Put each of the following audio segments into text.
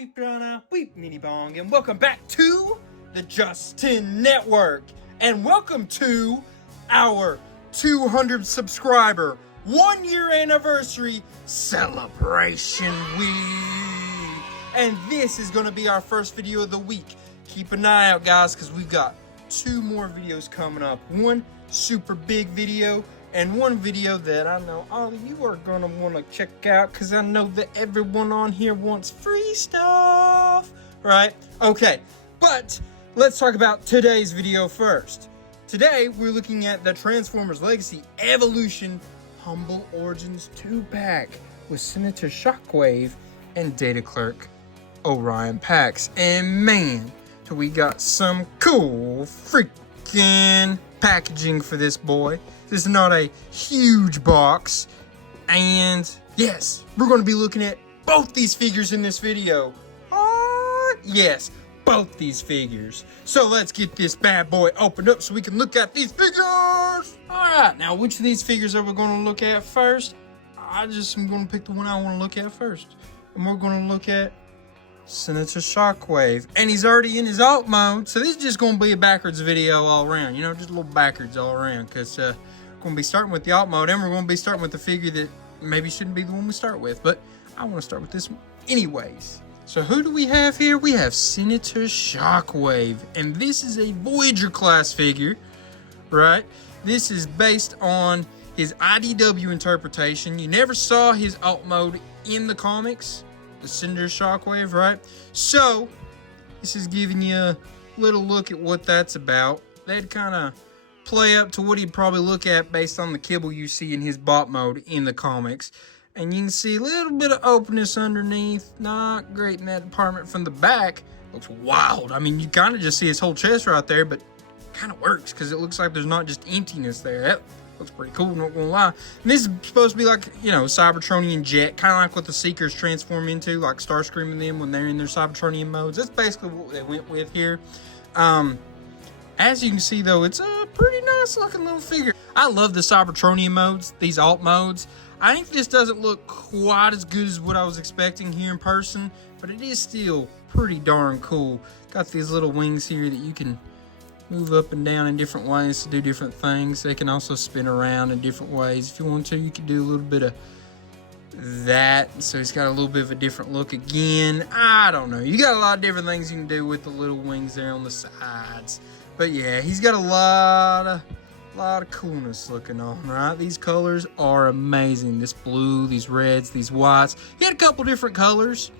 weep Rana, weep mini bong, and welcome back to the Justin Network. And welcome to our 200 subscriber 1 year anniversary celebration week. And this is going to be our first video of the week. Keep an eye out, guys, because we've got 2 more videos coming up. One super big video and one video that I know all of you are going to want to check out, because I know that everyone on here wants free stuff, right? Okay, but let's talk about today's video first. Today, we're looking at the Transformers Legacy Evolution Humble Origins 2-pack with Senator Shockwave and Data Clerk Orion Pax. And man, so we got some cool freaking packaging for this boy. This is not a huge box. And yes, we're going to be looking at both these figures in this video. Yes, both these figures. So let's get this bad boy opened up so we can look at these figures. Alright, now which of these figures are we going to look at first? I'm going to pick the one I want to look at first. And we're going to look at Senator Shockwave. And he's already in his alt mode, so this is just going to be a backwards video all around. You know, just a little backwards all around, because we're going to be starting with the alt mode, and we're going to be starting with the figure that maybe shouldn't be the one we start with, but I want to start with this one anyways. So who do we have here? We have Senator Shockwave, and this is a Voyager class figure, right? This is based on his IDW interpretation. You never saw his alt mode in the comics, the Senator Shockwave, right? So this is giving you a little look at what that's about. They'd kind of play up to what he'd probably look at based on the kibble you see in his bot mode in the comics. And you can see a little bit of openness underneath. Not great in that department. From the back, looks wild. I mean, you kind of just see his whole chest right there, but kind of works because it looks like there's not just emptiness there. That looks pretty cool, not gonna lie. And this is supposed to be like, you know, Cybertronian jet, kind of like what the Seekers transform into, like Starscream and them when they're in their Cybertronian modes. That's basically what they went with here. As you can see, though, it's a pretty nice looking little figure. I love the Cybertronian modes, these alt modes. I think this doesn't look quite as good as what I was expecting here in person, but it is still pretty darn cool. Got these little wings here that you can move up and down in different ways to do different things. They can also spin around in different ways. If you want to, you can do a little bit of that. So it's got a little bit of a different look again. I don't know. You got a lot of different things you can do with the little wings there on the sides. But yeah, he's got a lot of coolness looking on, right? These colors are amazing. This blue, these reds, these whites. He had a couple different colors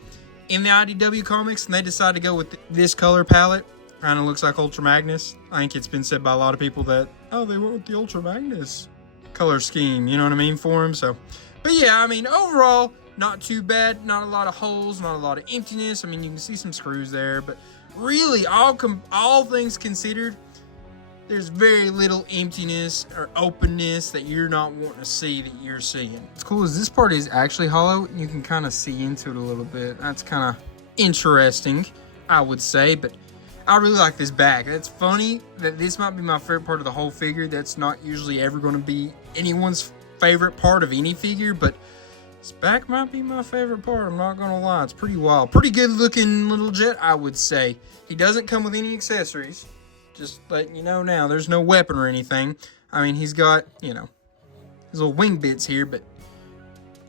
in the IDW comics, and they decided to go with this color palette. Kind of looks like Ultra Magnus. I think it's been said by a lot of people that, oh, they went with the Ultra Magnus color scheme, you know what I mean, for him. So, but yeah, I mean, overall, not too bad. Not a lot of holes, not a lot of emptiness. I mean, you can see some screws there, but really, all things considered, there's very little emptiness or openness that you're not wanting to see that you're seeing. What's cool is this part is actually hollow, and you can kind of see into it a little bit. That's kind of interesting, I would say, but I really like this back. It's funny that this might be my favorite part of the whole figure. That's not usually ever going to be anyone's favorite part of any figure, but this back might be my favorite part. I'm not going to lie. It's pretty wild. Pretty good looking little jet, I would say. He doesn't come with any accessories. Just letting you know now. There's no weapon or anything. I mean, he's got, you know, his little wing bits here, but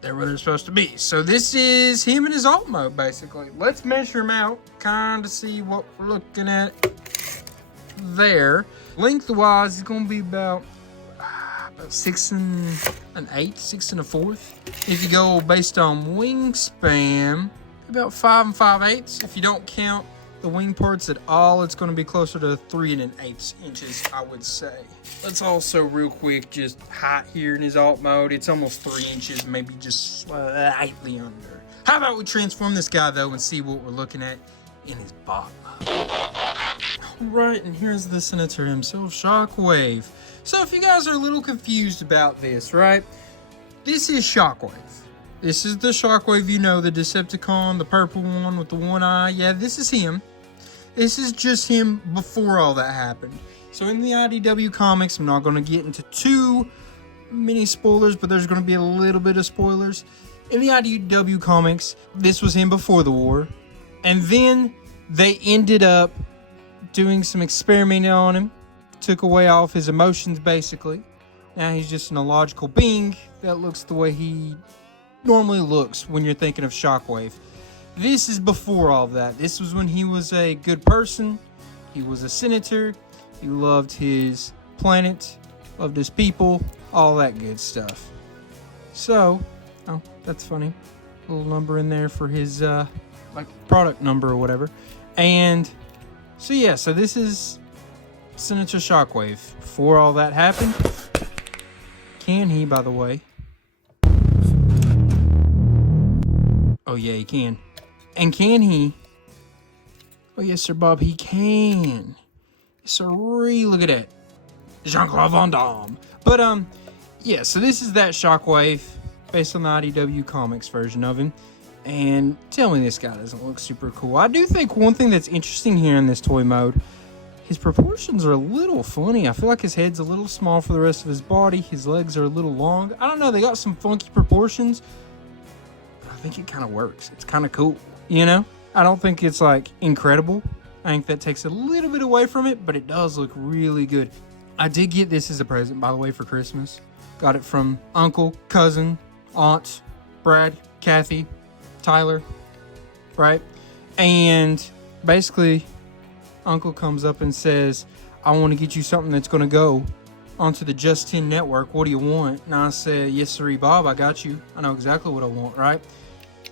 they're where they're supposed to be. So this is him in his alt mode, basically. Let's measure him out, kind of see what we're looking at there. Lengthwise, he's going to be about 6 1/8, 6 1/4. If you go based on wingspan, about 5 5/8. If you don't count the wing parts at all, it's going to be closer to 3 1/8 inches, I would say. Let's also real quick just height here in his alt mode. It's almost 3 inches, maybe just slightly under. How about we transform this guy though and see what we're looking at in his bot mode. Alright, and here's the Senator himself, Shockwave. So if you guys are a little confused about this, right? This is Shockwave. This is the Shockwave, you know, the Decepticon, the purple one with the one eye. Yeah, this is him. This is just him before all that happened. So in the IDW comics, I'm not going to get into too many spoilers, but there's going to be a little bit of spoilers. In the IDW comics, this was him before the war. And then they ended up doing some experimenting on him, took away all of his emotions basically. Now he's just an illogical being that looks the way he normally looks when you're thinking of Shockwave. This is before all of that. This was when he was a good person. He was a senator. He loved his planet, loved his people, all that good stuff. So, oh, that's funny. A little number in there for his like product number or whatever. And so yeah, so this is Senator Shockwave. Before all that happened, can he, by the way? Oh yeah, he can. And can he? Oh yes, Sir Bob, he can. Sorry, look at that. Jean-Claude Van Damme. But yeah, so this is that Shockwave based on the IDW Comics version of him. And tell me this guy doesn't look super cool. I do think one thing that's interesting here in this toy mode, his proportions are a little funny. I feel like his head's a little small for the rest of his body. His legs are a little long. I don't know, they got some funky proportions. I think it kind of works. It's kind of cool, you know? I don't think it's like incredible. I think that takes a little bit away from it, but it does look really good. I did get this as a present, by the way, for Christmas. Got it from Uncle, Cousin, Aunt, Brad, Kathy, Tyler, right? And basically, Uncle comes up and says, I want to get you something that's going to go onto the Just 10 network. What do you want? And I said, yes, sir, Bob, I got you. I know exactly what I want, right?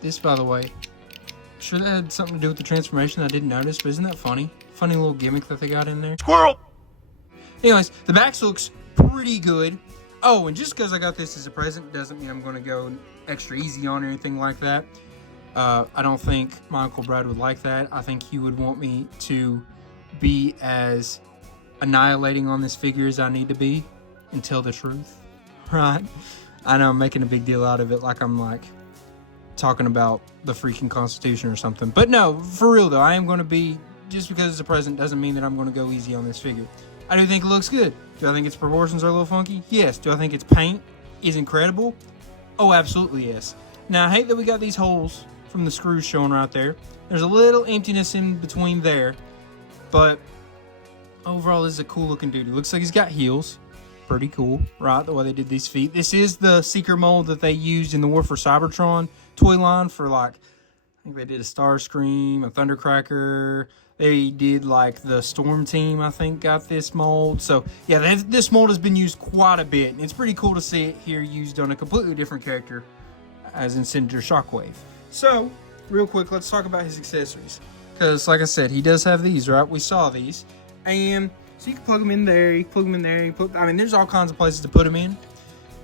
This, by the way, sure that had something to do with the transformation I didn't notice, but isn't that funny? Funny little gimmick that they got in there. Squirrel! Anyways, the back looks pretty good. Oh, and just because I got this as a present doesn't mean I'm going to go extra easy on or anything like that. I don't think my Uncle Brad would like that. I think he would want me to be as annihilating on this figure as I need to be and tell the truth, right? I know I'm making a big deal out of it like I'm like talking about the freaking Constitution or something. But no, for real though, I am going to be, just because it's a present doesn't mean that I'm going to go easy on this figure. I do think it looks good. Do I think its proportions are a little funky? Yes. Do I think its paint is incredible? Oh, absolutely yes. Now, I hate that we got these holes from the screws showing right there. There's a little emptiness in between there, but overall, this is a cool looking dude. It looks like he's got heels. Pretty cool, right? The way they did these feet. This is the Seeker mold that they used in the War for Cybertron toy line for, like, I think they did a Starscream, a Thundercracker. They did like the Storm Team, I think, got this mold. So yeah, this mold has been used quite a bit. And it's pretty cool to see it here used on a completely different character, as in Senator Shockwave. So real quick, let's talk about his accessories. Because like I said, he does have these, right? We saw these. And so you can plug them in there, you can plug them in there. I mean, there's all kinds of places to put them in.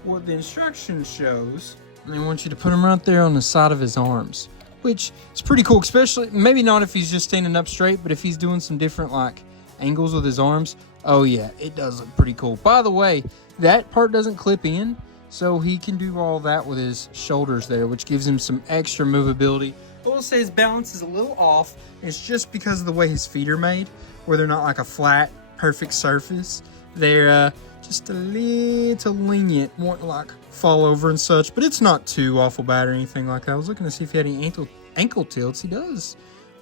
What the instructions shows, they want you to put them right there on the side of his arms, which is pretty cool, especially, maybe not if he's just standing up straight, but if he's doing some different, like, angles with his arms, oh yeah, it does look pretty cool. By the way, that part doesn't clip in, so he can do all that with his shoulders there, which gives him some extra movability. I will say his balance is a little off. It's just because of the way his feet are made, where they're not like a flat, perfect surface. They're just a little lenient, won't like fall over and such, but it's not too awful bad or anything like that. I was looking to see if he had any ankle tilts. He does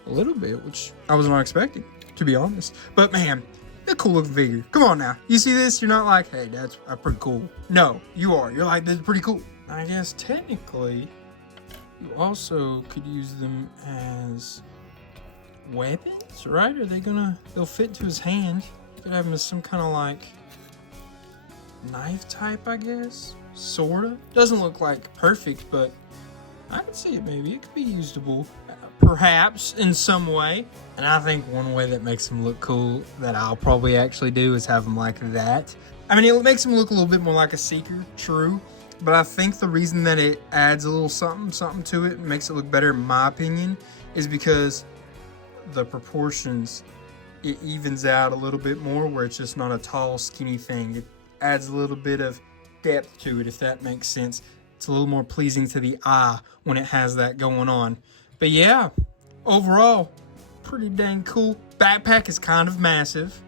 a little bit, which I was not expecting, to be honest. But man, a cool looking figure. Come on now, you see this, you're not like, hey, that's pretty cool. No, you are. You're like, this is pretty cool. I guess technically you also could use them as weapons, right? Are they they'll fit into his hand. You could have them as some kind of like knife type, I guess. Sorta. Doesn't look like perfect, but I can see it maybe. It could be usable, perhaps, in some way. And I think one way that makes him look cool that I'll probably actually do is have him like that. I mean, it makes him look a little bit more like a Seeker, true. But I think the reason that it adds a little something to it and makes it look better, in my opinion, is because the proportions, it evens out a little bit more, where it's just not a tall, skinny thing. It adds a little bit of depth to it, if that makes sense. It's a little more pleasing to the eye when it has that going on. But yeah, overall, pretty dang cool. Backpack is kind of massive,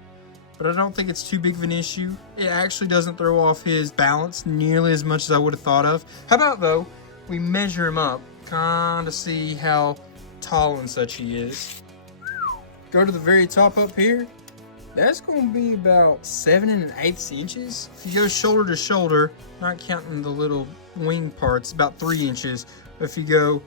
but I don't think it's too big of an issue. It actually doesn't throw off his balance nearly as much as I would have thought of. How about, though, we measure him up, kind of see how tall and such he is. Go to the very top up here. That's going to be about 7 1/8 inches. If you go shoulder to shoulder, not counting the little wing parts, about 3 inches. But if you go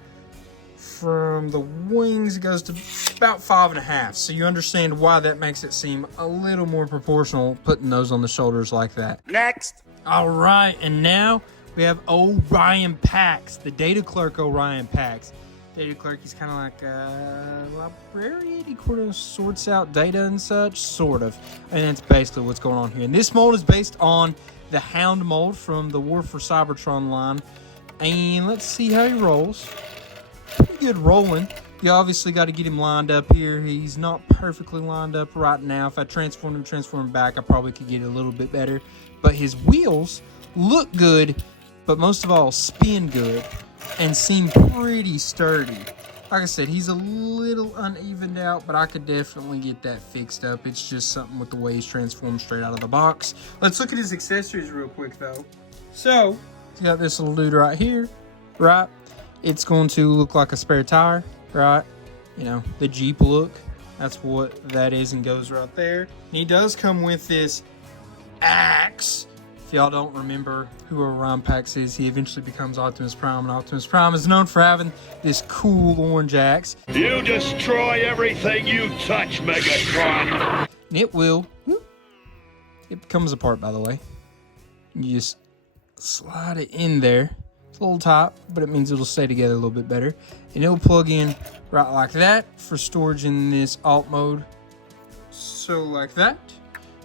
from the wings, it goes to about 5 1/2. So you understand why that makes it seem a little more proportional, putting those on the shoulders like that. Next. All right, and now we have Orion Pax, the data clerk Orion Pax. Data clerk, he's kind of like a librarian. He kind of sorts out data and such, sort of. And that's basically what's going on here. And this mold is based on the Hound mold from the War for Cybertron line. And let's see how he rolls. Pretty good rolling. You obviously got to get him lined up here. He's not perfectly lined up right now. If I transform him back, I probably could get it a little bit better. But his wheels look good, but most of all, spin good and seem pretty sturdy. Like I said, he's a little unevened out, but I could definitely get that fixed up. It's just something with the way he's transformed straight out of the box. Let's look at his accessories real quick, though. So, he's got this little dude right here, right? It's going to look like a spare tire, right? You know, the Jeep look. That's what that is and goes right there. And he does come with this axe. If y'all don't remember who Orion Pax is, he eventually becomes Optimus Prime, and Optimus Prime is known for having this cool orange axe. You destroy everything you touch, Megatron. And it will. It comes apart, by the way. You just slide it in there. It's a little tight, but it means it'll stay together a little bit better. And it'll plug in right like that for storage in this alt mode. So like that.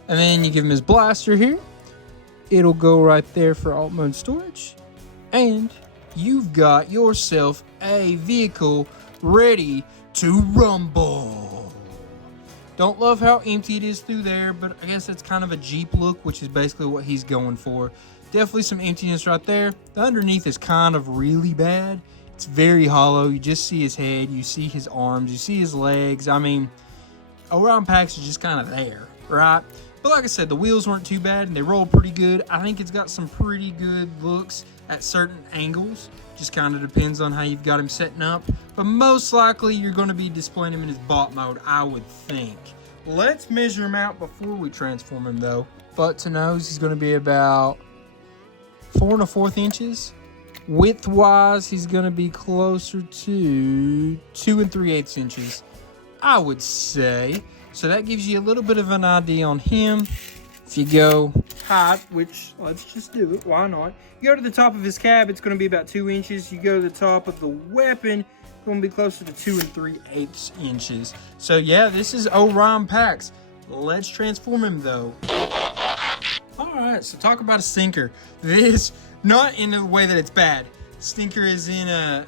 And then you give him his blaster here. It'll go right there for alt mode storage. And you've got yourself a vehicle ready to rumble. Don't love how empty it is through there, but I guess it's kind of a Jeep look, which is basically what he's going for. Definitely some emptiness right there. The underneath is kind of really bad. It's very hollow. You just see his head, you see his arms, you see his legs. I mean, Orion Pax is just kind of there, right? But like I said, the wheels weren't too bad and they roll pretty good. I think it's got some pretty good looks at certain angles. Just kind of depends on how you've got him setting up. But most likely you're going to be displaying him in his bot mode, I would think. Let's measure him out before we transform him though. Butt to nose, he's going to be about 4 1/4 inches. Width wise, he's going to be closer to 2 3/8 inches, I would say. So that gives you a little bit of an idea on him. If you go height, which let's just do it, why not? You go to the top of his cab, it's going to be about 2 inches. You go to the top of the weapon, it's going to be closer to 2 3/8 inches. So yeah, this is Orion Pax. Let's transform him though. Alright, so talk about a stinker. This, not in a way that it's bad. Stinker is in a,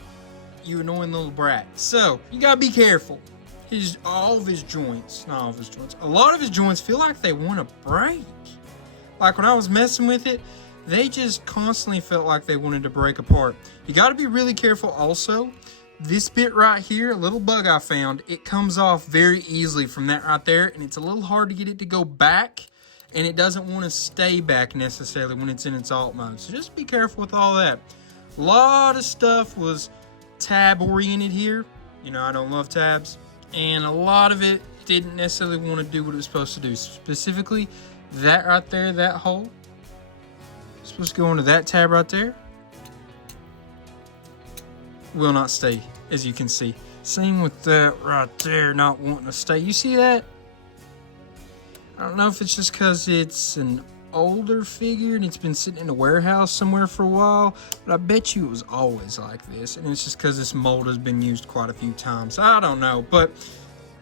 you annoying little brat. So, you gotta be careful. All of his joints, not all of his joints, a lot of his joints feel like they want to break. Like when I was messing with it, they just constantly felt like they wanted to break apart. You got to be really careful also. This bit right here, a little bug I found, it comes off very easily from that right there, and it's a little hard to get it to go back, and it doesn't want to stay back necessarily when it's in its alt mode. So just be careful with all that. A lot of stuff was tab oriented here. You know, I don't love tabs. And a lot of it didn't necessarily want to do what it was supposed to do. Specifically, that right there, that hole, it's supposed to go into that tab right there. Will not stay, as you can see. Same with that right there, not wanting to stay. You see that? I don't know if it's just because it's an older figure and it's been sitting in a warehouse somewhere for a while, but I bet you it was always like this, and it's just because this mold has been used quite a few times. I don't know, but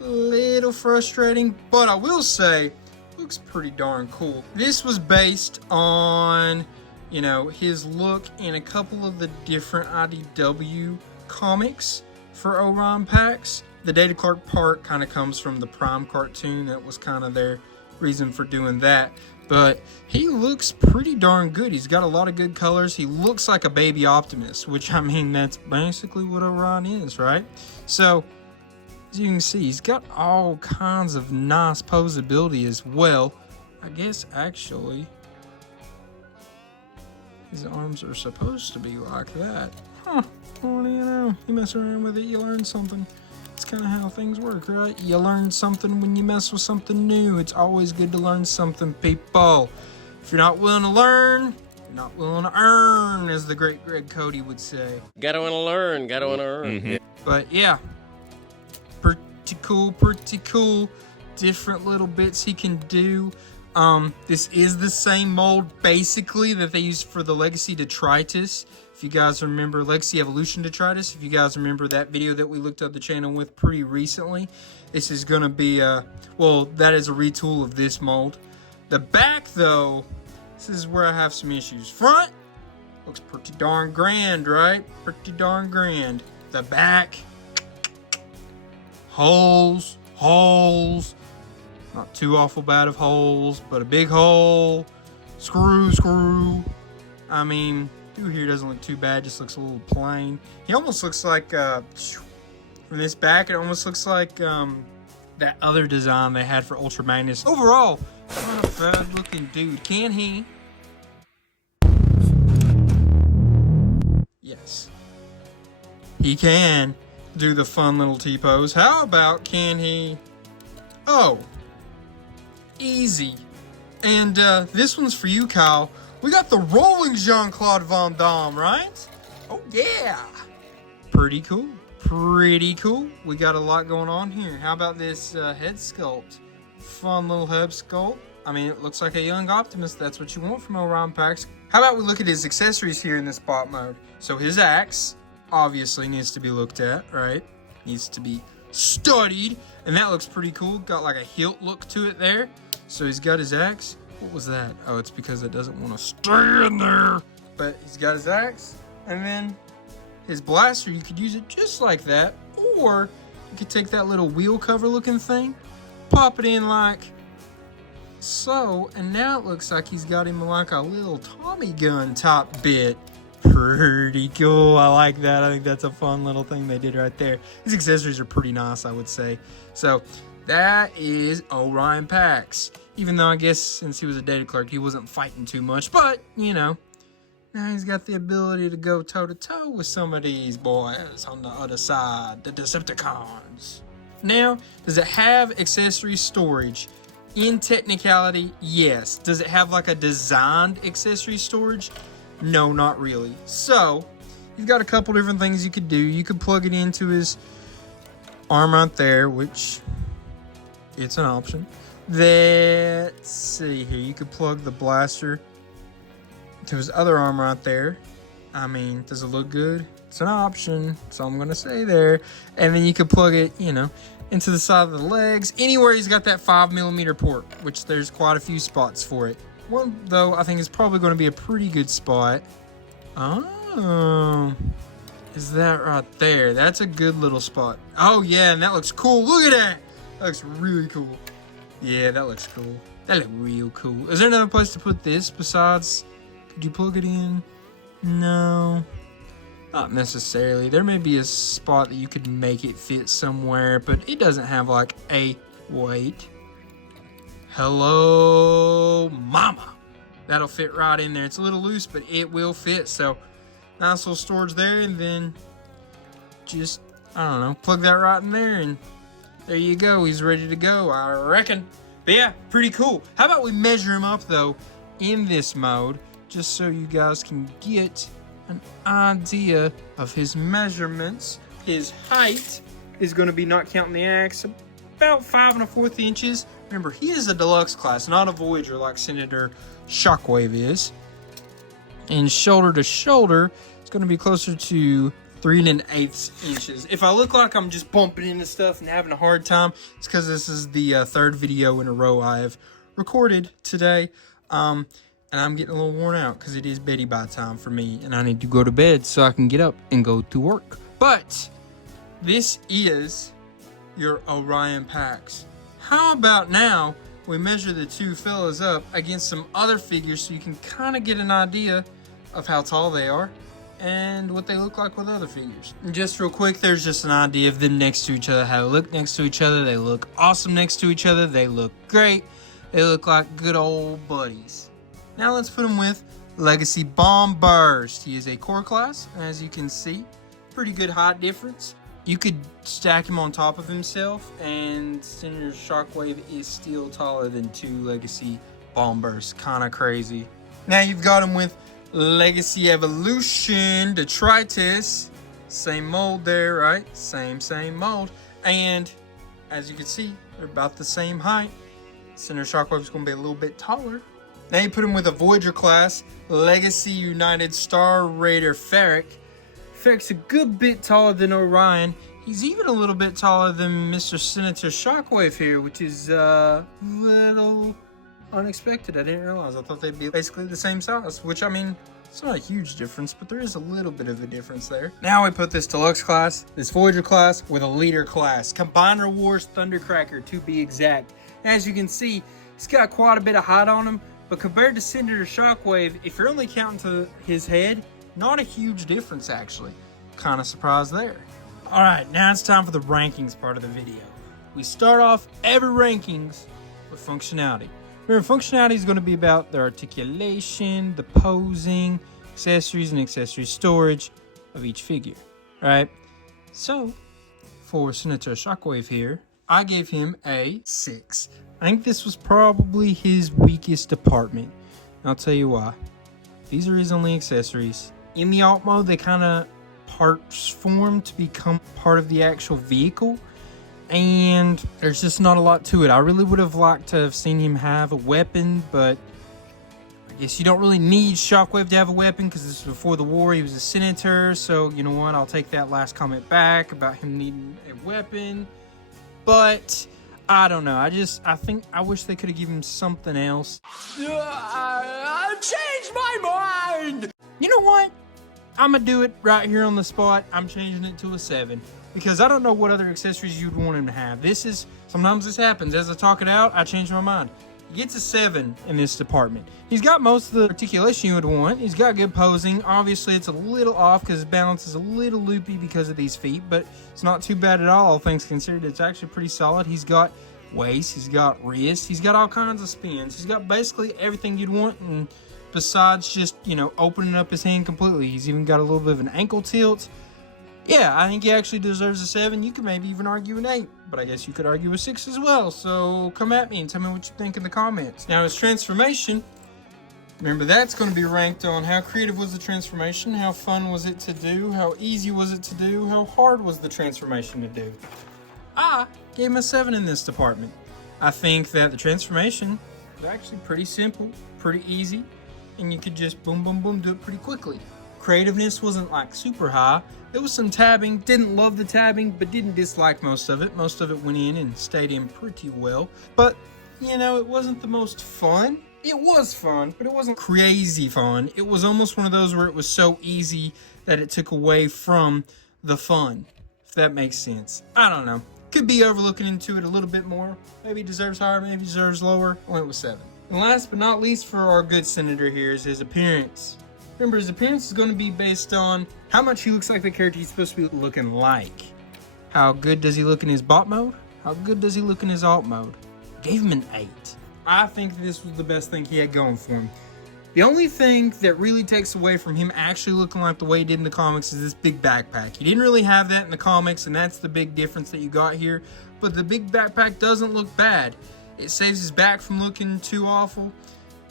a little frustrating, but I will say looks pretty darn cool. This was based on, you know, his look in a couple of the different IDW comics for Orion Pax. The Data Clerk part kind of comes from the Prime cartoon. That was kind of their reason for doing that. But he looks pretty darn good. He's got a lot of good colors. He looks like a baby Optimus, which, I mean, that's basically what Orion is, right? So, as you can see, he's got all kinds of nice posability as well. I guess, actually, his arms are supposed to be like that. Huh. Well, you know, you mess around with it, you learn something. That's kind of how things work, right? You learn something when you mess with something new. It's always good to learn something, people. If you're not willing to learn, you're not willing to earn, as the great Greg Cody would say. Gotta wanna learn, gotta wanna earn. Mhm. But yeah, pretty cool, pretty cool. Different little bits he can do. This is the same mold, basically, that they used for the Legacy Detritus. If you guys remember Legacy Evolution Detritus, if you guys remember that video that we looked at the channel with pretty recently, this is going to be, well, that is a retool of this mold. The back, though, this is where I have some issues. Front, looks pretty darn grand, right? Pretty darn grand. The back, holes. Not too awful bad of holes, but a big hole. Screw. I mean, through here doesn't look too bad, just looks a little plain. He almost looks like, from this back, it almost looks like that other design they had for Ultra Magnus. Overall, not a bad looking dude. Can he? Yes. He can do the fun little T-pose. How about can he? Oh. Easy. And this one's for you, Kyle. We got the rolling Jean-Claude Van Damme, right? Oh, yeah. Pretty cool. Pretty cool. We got a lot going on here. How about this head sculpt? Fun little head sculpt. I mean, it looks like a young Optimus. That's what you want from Orion Pax. How about we look at his accessories here in this bot mode? So his axe obviously needs to be looked at, right? Needs to be studied. And that looks pretty cool. Got like a hilt look to it there. So he's got his axe. What was that? Oh, it's because it doesn't want to stay in there. But he's got his axe. And then his blaster, you could use it just like that. Or you could take that little wheel cover looking thing, pop it in like so. And now it looks like he's got him like a little Tommy gun top bit. Pretty cool. I like that. I think that's a fun little thing they did right there. His accessories are pretty nice, I would say. So that is Orion Pax. Even though I guess since he was a data clerk, he wasn't fighting too much. But, you know, now he's got the ability to go toe-to-toe with some of these boys on the other side, the Decepticons. Now, does it have accessory storage? In technicality, yes. Does it have like a designed accessory storage? No, not really. So, you've got a couple different things you could do. You could plug it into his arm right there, which it's an option. Let's see here. You could plug the blaster to his other arm right there. I mean, does it look good? It's an option, so I'm gonna say there. And then you could plug it, you know, into the side of the legs. Anywhere he's got that 5mm port, which there's quite a few spots for it. One, though, I think is probably going to be a pretty good spot. Oh, is that right there? That's a good little spot. Oh, yeah, and that looks cool. Look at that. That looks really cool. Yeah, that looks cool. That looks real cool. Is there another place to put this besides? Could you plug it in? No, not necessarily. There may be a spot that you could make it fit somewhere, but it doesn't have like a wait. Hello, mama. That'll fit right in there. It's a little loose, but it will fit. So nice little storage there, and then just, I don't know, plug that right in there, and there you go. He's ready to go, I reckon. But yeah, pretty cool. How about we measure him up, though, in this mode, just so you guys can get an idea of his measurements. His height is going to be, not counting the axe, about 5 1/4 inches. Remember, he is a deluxe class, not a Voyager like Senator Shockwave is. And shoulder to shoulder, it's going to be closer to 3 1/8 inches. If I look like I'm just bumping into stuff and having a hard time, it's because this is the third video in a row I have recorded today. And I'm getting a little worn out because it is beddy by time for me, and I need to go to bed so I can get up and go to work. But this is your Orion Pax. How about now we measure the two fellas up against some other figures so you can kind of get an idea of how tall they are and what they look like with other figures. And just real quick, there's just an idea of them next to each other, how they look next to each other. They look awesome next to each other. They look great. They look like good old buddies. Now let's put him with Legacy Bomb Burst. He is a core class, as you can see. Pretty good height difference. You could stack him on top of himself, and Senator Shockwave is still taller than 2 Legacy Bomb Bursts. Kind of crazy. Now you've got him with Legacy Evolution Detritus. Same mold there, right? Same mold. And as you can see, they're about the same height. Senator Shockwave is going to be a little bit taller. Now you put him with a Voyager class Legacy United Star Raider Ferric. Ferric's a good bit taller than Orion. He's even a little bit taller than Mr. Senator Shockwave here, which is a little unexpected. I didn't realize. I thought they'd be basically the same size, which, I mean, it's not a huge difference, but there is a little bit of a difference there. Now we put this Deluxe class, this Voyager class, with a Leader class. Combiner Wars Thundercracker, to be exact. As you can see, he's got quite a bit of height on him, but compared to Senator Shockwave, if you're only counting to his head, not a huge difference, actually. Kind of surprised there. Alright, now it's time for the rankings part of the video. We start off every rankings with functionality. Remember, functionality is going to be about the articulation, the posing, accessories, and accessory storage of each figure. Alright, so for Senator Shockwave here, I gave him a 6. I think this was probably his weakest department. And I'll tell you why. These are his only accessories. In the alt mode, they kind of parts form to become part of the actual vehicle, and there's just not a lot to it. I really would have liked to have seen him have a weapon, but I guess you don't really need Shockwave to have a weapon because this was before the war. He was a senator, so you know what? I'll take that last comment back about him needing a weapon. But I don't know. I wish they could have given him something else. I changed my mind. You know what? I'm going to do it right here on the spot. I'm changing it to a 7 because I don't know what other accessories you'd want him to have. Sometimes this happens. As I talk it out, I change my mind. He gets a 7 in this department. He's got most of the articulation you would want. He's got good posing. Obviously, it's a little off because his balance is a little loopy because of these feet, but it's not too bad at all, things considered. It's actually pretty solid. He's got waist. He's got wrist. He's got all kinds of spins. He's got basically everything you'd want, and besides just, you know, opening up his hand completely. He's even got a little bit of an ankle tilt. Yeah, I think he actually deserves a 7. You could maybe even argue an 8, but I guess you could argue a 6 as well. So come at me and tell me what you think in the comments. Now his transformation, remember that's going to be ranked on how creative was the transformation, how fun was it to do, how easy was it to do, how hard was the transformation to do. I gave him a 7 in this department. I think that the transformation was actually pretty simple, pretty easy, and you could just boom, boom, boom, do it pretty quickly. Creativeness wasn't like super high. There was some tabbing. Didn't love the tabbing, but didn't dislike most of it. Most of it went in and stayed in pretty well. But, you know, it wasn't the most fun. It was fun, but it wasn't crazy fun. It was almost one of those where it was so easy that it took away from the fun, if that makes sense. I don't know. Could be overlooking into it a little bit more. Maybe he deserves higher, maybe he deserves lower. I went with 7. And last but not least for our good senator here is his appearance. Remember, his appearance is going to be based on how much he looks like the character he's supposed to be looking like. How good does he look in his bot mode? How good does he look in his alt mode? Gave him an 8. I think this was the best thing he had going for him. The only thing that really takes away from him actually looking like the way he did in the comics is this big backpack. He didn't really have that in the comics, and that's the big difference that you got here. But the big backpack doesn't look bad. It saves his back from looking too awful.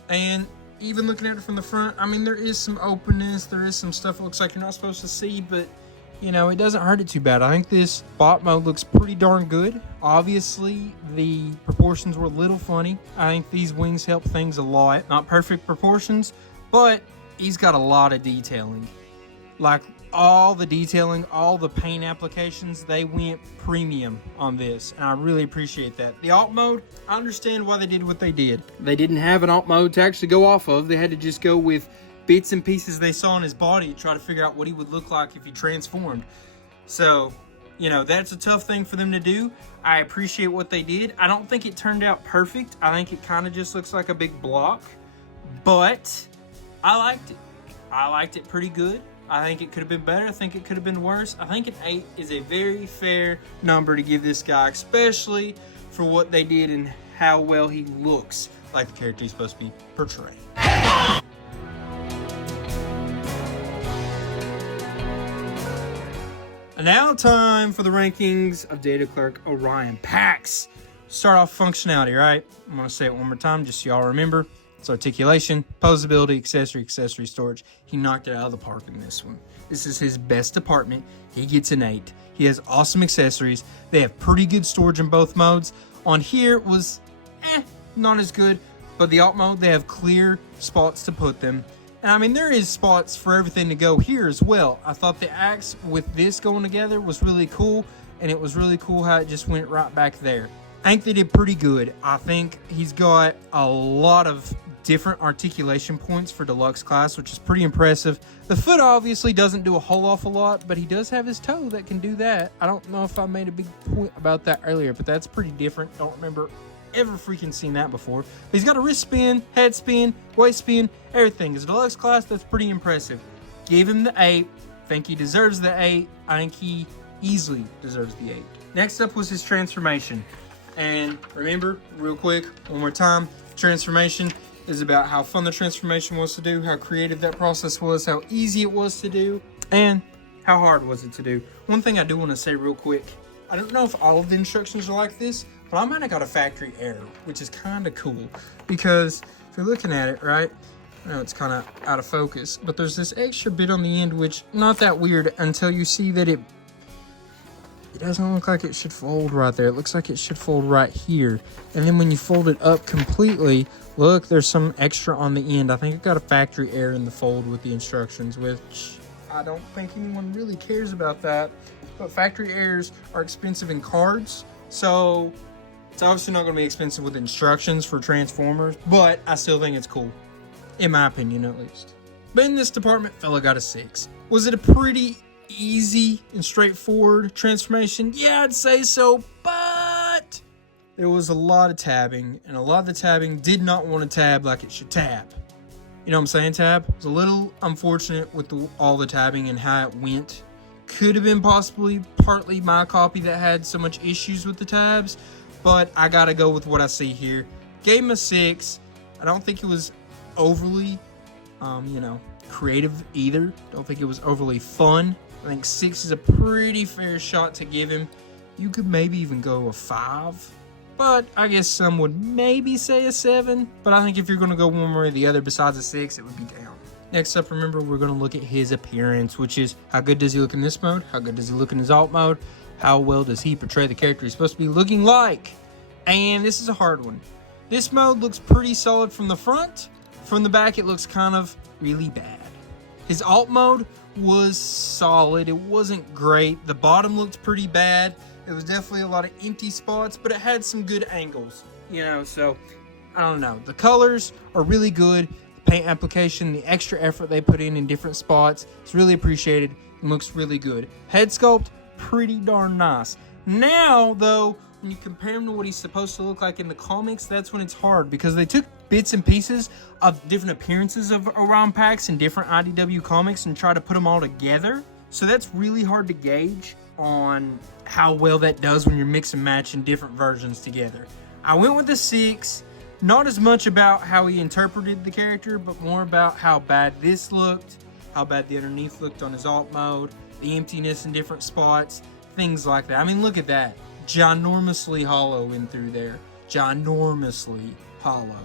And even looking at it from the front, I mean, there is some openness. There is some stuff that looks like you're not supposed to see, but, you know, it doesn't hurt it too bad. I think this bot mode looks pretty darn good. Obviously, the proportions were a little funny. I think these wings help things a lot. Not perfect proportions, but he's got a lot of detailing. Like, all the detailing, all the paint applications, they went premium on this, and I really appreciate that. The alt mode, I understand why they did what they did. They didn't have an alt mode to actually go off of. They had to just go with bits and pieces they saw in his body to try to figure out what he would look like if he transformed. So, you know, that's a tough thing for them to do. I appreciate what they did. I don't think it turned out perfect. I think it kind of just looks like a big block, but I liked it. I liked it pretty good. I think it could have been better. I think it could have been worse. I think an 8 is a very fair number to give this guy, especially for what they did and how well he looks like the character he's supposed to be portraying. And now time for the rankings of Data Clerk Orion Pax. Start off functionality, right? I'm going to say it one more time just so y'all remember. It's articulation, posability, accessory storage. He knocked it out of the park in this one. This is his best department. He gets an 8. He has awesome accessories. They have pretty good storage in both modes. On here was, not as good. But the alt mode, they have clear spots to put them. And I mean, there is spots for everything to go here as well. I thought the axe with this going together was really cool. And it was really cool how it just went right back there. I think they did pretty good. I think he's got a lot of different articulation points for deluxe class, which is pretty impressive. The foot obviously doesn't do a whole awful lot, but he does have his toe that can do that. I don't know if I made a big point about that earlier, but that's pretty different. Don't remember ever freaking seen that before. But he's got a wrist spin, head spin, waist spin, everything. As a deluxe class, that's pretty impressive. Gave him the 8. Think he deserves the 8. I think he easily deserves the 8. Next up was his transformation. And remember, real quick, one more time, transformation is about how fun the transformation was to do, how creative that process was, how easy it was to do, and how hard was it to do. One thing I do want to say real quick, I don't know if all of the instructions are like this, but I might have got a factory error, which is kind of cool, because if you're looking at it, right, I know it's kind of out of focus, but there's this extra bit on the end, which not that weird until you see that it doesn't look like it should fold right there. It looks like it should fold right here. And then when you fold it up completely, look, there's some extra on the end. I think it got a factory error in the fold with the instructions, which I don't think anyone really cares about that. But factory errors are expensive in cards, so it's obviously not going to be expensive with instructions for Transformers, but I still think it's cool, in my opinion at least. But in this department, fella got a 6. Was it a pretty easy and straightforward transformation? Yeah, I'd say so, but there was a lot of tabbing, and a lot of the tabbing did not want to tab like it should tab. You know what I'm saying, tab? It was a little unfortunate with all the tabbing and how it went. Could have been possibly partly my copy that had so much issues with the tabs, but I gotta go with what I see here. Gave him a 6. I don't think it was overly, creative either. Don't think it was overly fun. I think 6 is a pretty fair shot to give him. You could maybe even go a 5. But I guess some would maybe say a 7. But I think if you're going to go one way or the other besides a 6, it would be down. Next up, remember, we're going to look at his appearance, which is how good does he look in this mode? How good does he look in his alt mode? How well does he portray the character he's supposed to be looking like? And this is a hard one. This mode looks pretty solid from the front. From the back, it looks kind of really bad. His alt mode was solid. It wasn't great. The bottom looked pretty bad. There was definitely a lot of empty spots, but it had some good angles, so I don't know. The colors are really good. The paint application, the extra effort they put in different spots, it's really appreciated and looks really good. Head sculpt, pretty darn nice. Now, though, when you compare him to what he's supposed to look like in the comics, that's when it's hard, because they took bits and pieces of different appearances of Orion Pax in different IDW comics and try to put them all together. So that's really hard to gauge on how well that does when you're mix and matching different versions together. I went with the 6, not as much about how he interpreted the character, but more about how bad this looked, how bad the underneath looked on his alt mode, the emptiness in different spots, things like that. I mean, look at that. Ginormously hollow in through there. Ginormously hollow.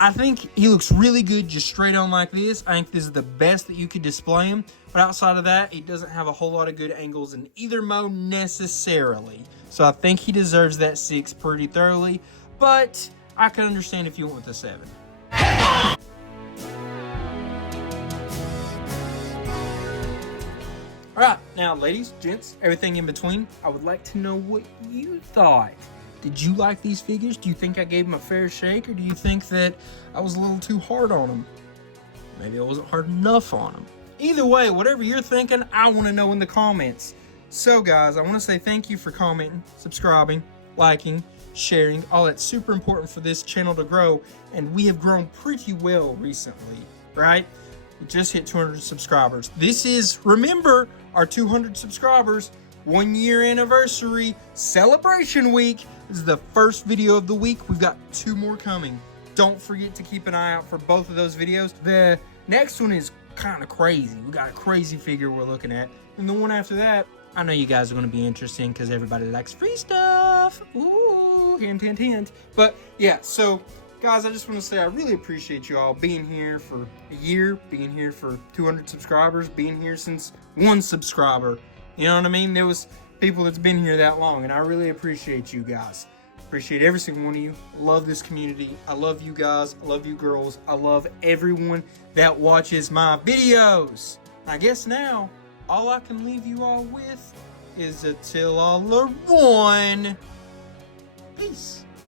I think he looks really good just straight on like this. I think this is the best that you could display him. But outside of that, he doesn't have a whole lot of good angles in either mode necessarily. So I think he deserves that 6 pretty thoroughly. But I can understand if you went with a 7. Alright, now ladies, gents, everything in between, I would like to know what you thought. Did you like these figures? Do you think I gave them a fair shake, or do you think that I was a little too hard on them? Maybe I wasn't hard enough on them. Either way, whatever you're thinking, I want to know in the comments. So guys, I want to say thank you for commenting, subscribing, liking, sharing. All that's super important for this channel to grow, and we have grown pretty well recently, right? We just hit 200 subscribers. This is, remember, our 200 subscribers 1 year anniversary celebration week. This is the first video of the week. We've got 2 more coming. Don't forget to keep an eye out for both of those videos. The next one is kind of crazy. We got a crazy figure we're looking at. And the one after that, I know you guys are going to be interesting because everybody likes free stuff. Ooh, hint, hint, hint. But yeah, so guys, I just want to say I really appreciate you all being here for a year, being here for 200 subscribers, being here since 1 subscriber. You know what I mean? There was people that's been here that long, and I really appreciate you guys. Appreciate every single one of you. Love this community. I love you guys. I love you girls. I love everyone that watches my videos. I guess now, all I can leave you all with is a till all are one. Peace.